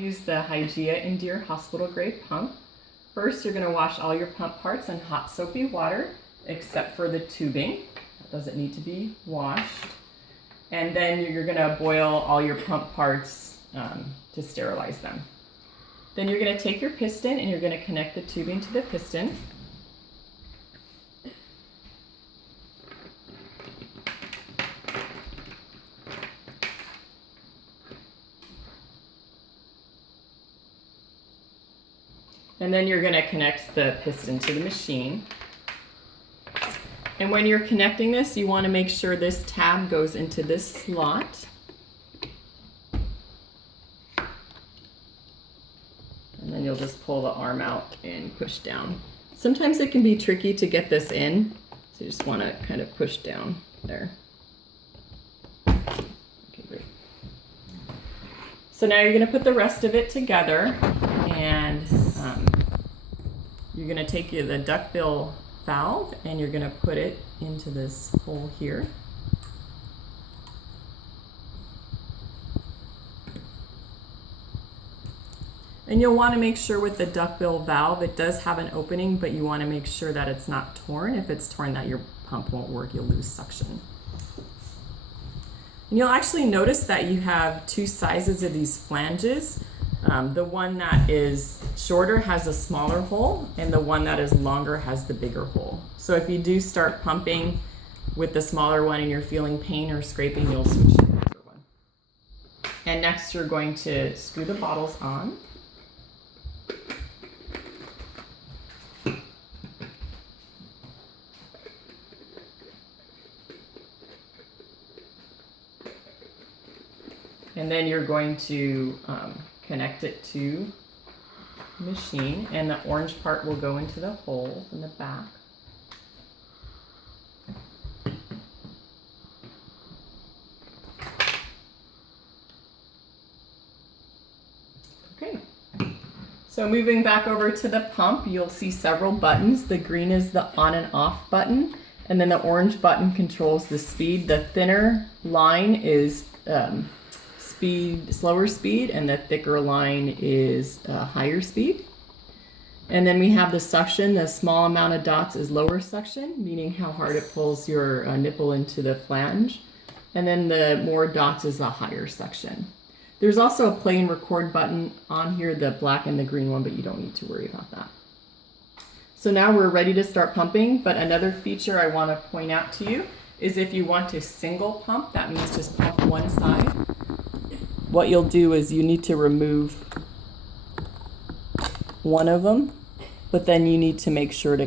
Use the Endeare Endeare hospital grade pump. First, you're going to wash all your pump parts in hot soapy water, except for the tubing. That doesn't need to be washed. And then you're going to boil all your pump parts to sterilize them. Then you're going to take your piston and you're going to connect the tubing to the piston. And then you're going to connect the piston to the machine. And when you're connecting this, you want to make sure this tab goes into this slot. And then you'll just pull the arm out and push down. Sometimes it can be tricky to get this in, so you just want to kind of push down there. Okay, great. So now you're going to put the rest of it together, and you're going to take the duckbill valve and you're going to put it into this hole here. And you'll want to make sure with the duckbill valve, it does have an opening, but you want to make sure that it's not torn. If it's torn, that your pump won't work, you'll lose suction. And you'll actually notice that you have two sizes of these flanges. The one that is shorter has a smaller hole, and the one that is longer has the bigger hole. So if you do start pumping with the smaller one and you're feeling pain or scraping, you'll switch to the bigger one. And next you're going to screw the bottles on. And then you're going to connect it to the machine, and the orange part will go into the hole in the back. Okay, so moving back over to the pump, you'll see several buttons. The green is the on and off button, and then the orange button controls the speed. The thinner line is slower speed, and the thicker line is higher speed. And then we have the suction. The small amount of dots is lower suction, meaning how hard it pulls your nipple into the flange. And then the more dots is a higher suction. There's also a play and record button on here, the black and the green one, but you don't need to worry about that. So now we're ready to start pumping, but another feature I want to point out to you is if you want to single pump, that means just pump one side. What you'll do is you need to remove one of them, but then you need to make sure to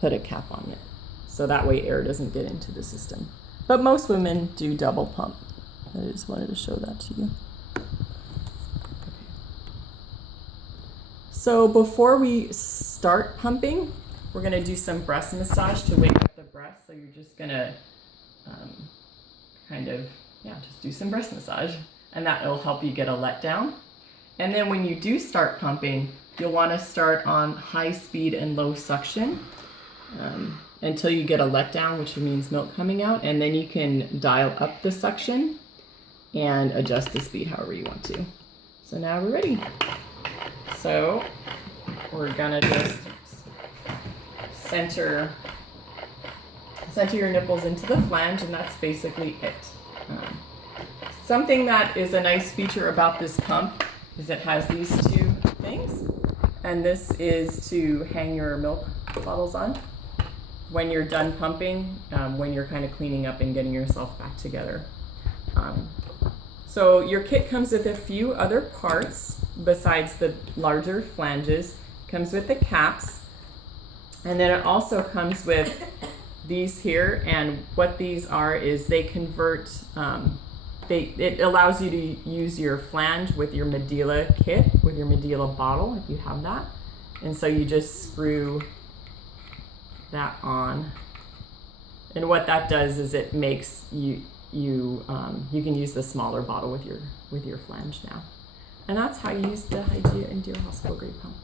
put a cap on it. So that way air doesn't get into the system. But most women do double pump. I just wanted to show that to you. So before we start pumping, we're gonna do some breast massage to wake up the breast. So you're just gonna just do some breast massage, and that will help you get a letdown. And then when you do start pumping, you'll want to start on high speed and low suction until you get a letdown, which means milk coming out, and then you can dial up the suction and adjust the speed however you want to. So now we're ready. So we're gonna just center your nipples into the flange, and that's basically it. Something that is a nice feature about this pump is it has these two things, and this is to hang your milk bottles on when you're done pumping, when you're kind of cleaning up and getting yourself back together. So your kit comes with a few other parts besides the larger flanges. It comes with the caps, and then it also comes with these here, and what these are is they convert, it allows you to use your flange with your Medela kit, with your Medela bottle, if you have that. And so you just screw that on. And what that does is it makes you can use the smaller bottle with your flange now. And that's how you use the Endeare hospital grade pump.